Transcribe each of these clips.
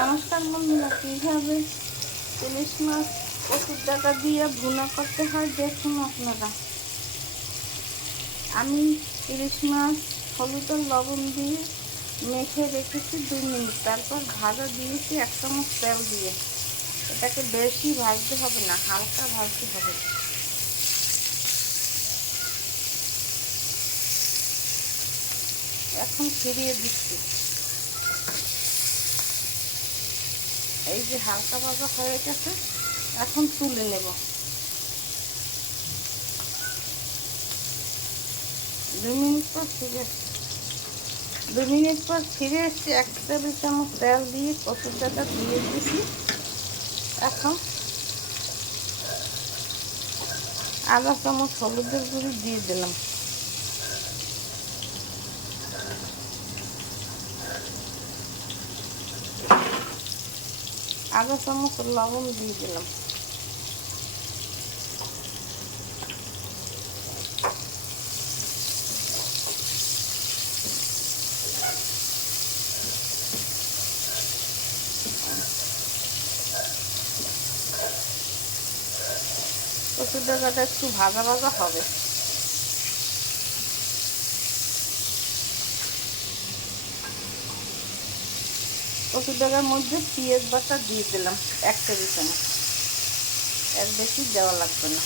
নমস্কার বন্ধুরা, কীভাবে ইলিশ মাছ কচুর ডাঁটা দিয়ে ভুনা করতে হয় দেখুন আপনারা। আমি ইলিশ মাছ হলুদ আর লবণ দিয়ে মেখে রেখেছি 2 মিনিট, তারপর ভাজা দিয়েছি 1 চামচ তেল দিয়ে। এটাকে বেশি ভাজতে হবে না, হালকা ভাজতে হবে। এখন ফিরিয়ে দিচ্ছি। এই যে হালকা ভাজা হয়ে গেছে, এখন তুলে নেব। 2 মিনিট পর ফিরে এসছি। 2 মিনিট পর ফিরে এসছি। 1 টেবিল চামচ তেল দিয়ে কচুর ডাঁটা দিয়ে দিয়েছি। এখন আধা চামচ হলুদের গুঁড়ি দিয়ে দিলাম। আধা চামচ লবণ দিয়ে দিলাম। কচুর ডাঁটাটা একটু ভাজা ভাজা হবে। কচুর ডাঁটার মধ্যে পেঁয়াজ বাটা দিয়ে দিলাম 1 টেবিল চামচ। এর বেশি দেওয়া লাগবে না।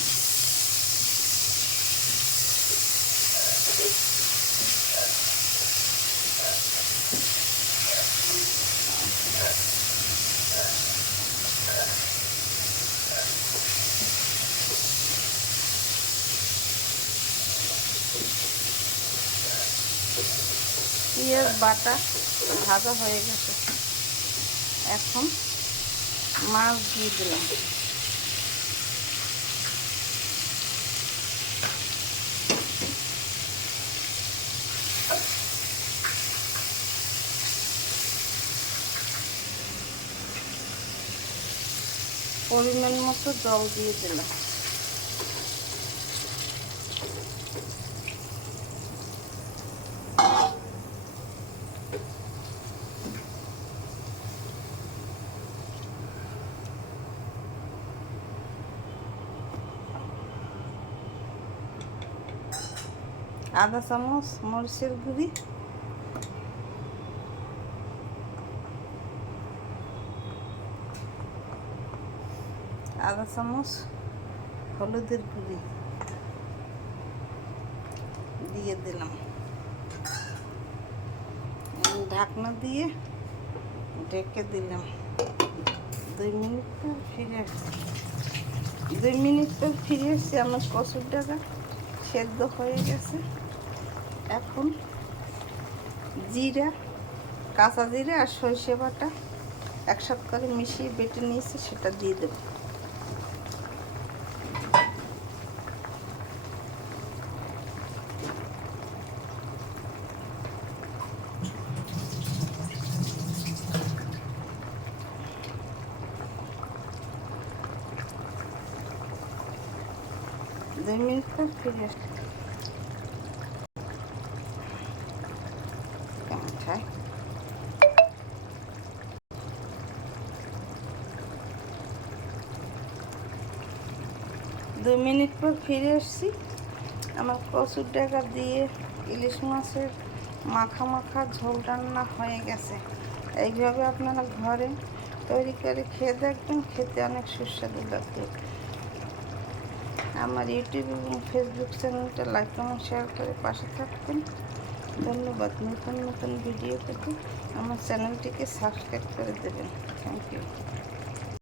পেঁয়াজ বাটা ভাজা হয়ে গেছে। এখন মাছ দিয়ে দিলাম। পরিমাণ মতো জল দিয়ে দিলাম। আধা চামচ মরিচের গুঁড়ি, আধা চামচ হলুদের গুঁড়ি দিয়ে দিলাম। ঢাকনা দিয়ে ঢেকে দিলাম। 2 মিনিট পর ফিরে আসছি। 2 মিনিট পর ফিরে এসছি। আমার কচুর ডাঁটা সেদ্ধ হয়ে গেছে। এখন জিরা, কাঁচা জিরা আর সরষে বাটা একসাথে করে মিশিয়ে বেটে নিয়েছি, সেটা দিয়ে দেব। দুই মিনিট পর ফিরে আসছি। কেমন খায়? 2 মিনিট পর ফিরে এসছি। আমার কচুর ডাঁটা দিয়ে ইলিশ মাছের মাখা মাখা ঝোল রান্না হয়ে গেছে। এইভাবে আপনারা ঘরে তৈরি করে খেয়ে দেখবেন, খেতে অনেক সুস্বাদু লাগবে। আমার ইউটিউব এবং ফেসবুক চ্যানেলটা লাইক এবং শেয়ার করে পাশে থাকবেন। ধন্যবাদ। নতুন নতুন ভিডিও পেতে আমার চ্যানেলটিকে সাবস্ক্রাইব করে দেবেন। Thank you.